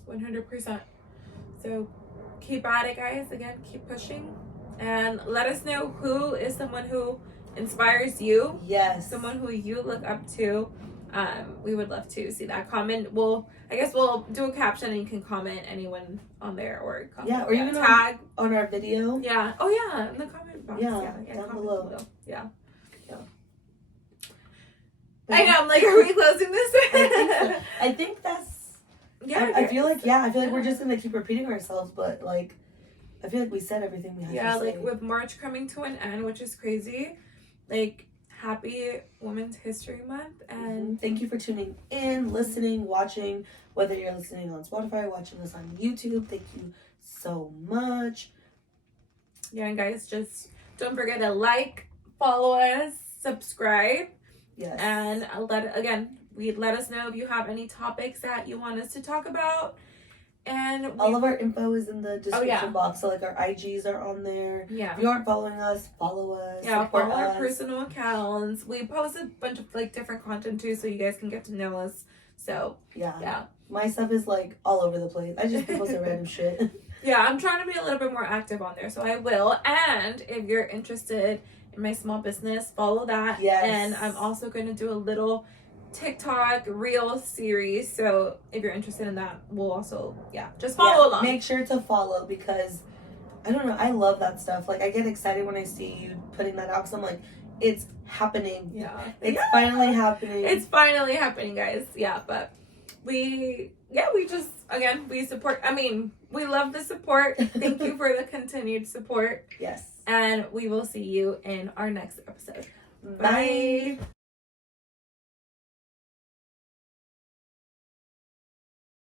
100%. So keep at it, guys. Again, keep pushing, and let us know who is someone who inspires you. Someone who you look up to. We would love to see that. Comment. I guess we'll do a caption and you can comment anyone on there, or comment, or even tag on our video. In the comment box. Down below. I know, I'm like, are we closing this? I think that's I feel like we're just gonna keep repeating ourselves, but like I feel like we said everything we had to say. Like with March coming to an end, which is crazy, like happy Women's History Month, and thank you for tuning in, listening, watching, whether you're listening on Spotify, watching us on YouTube. Thank you so much. And guys, just don't forget to like, follow us, subscribe. And let us know if you have any topics that you want us to talk about. And all of our info is in the description box. So like our IGs are on there. If you aren't following us, follow us. Follow our personal accounts. We post a bunch of like different content too, so you guys can get to know us. So my stuff is like all over the place. I just post random shit. I'm trying to be a little bit more active on there, so I will. And if you're interested in my small business, follow that. And I'm also going to do a little TikTok reel series. So if you're interested in that, we'll also just follow along. Make sure to follow, because I don't know, I love that stuff. Like, I get excited when I see you putting that out, because I'm like, it's happening. It's finally happening. It's finally happening, guys. But we just, again, we support. I mean, we love the support. Thank you for the continued support. Yes. And we will see you in our next episode. Bye.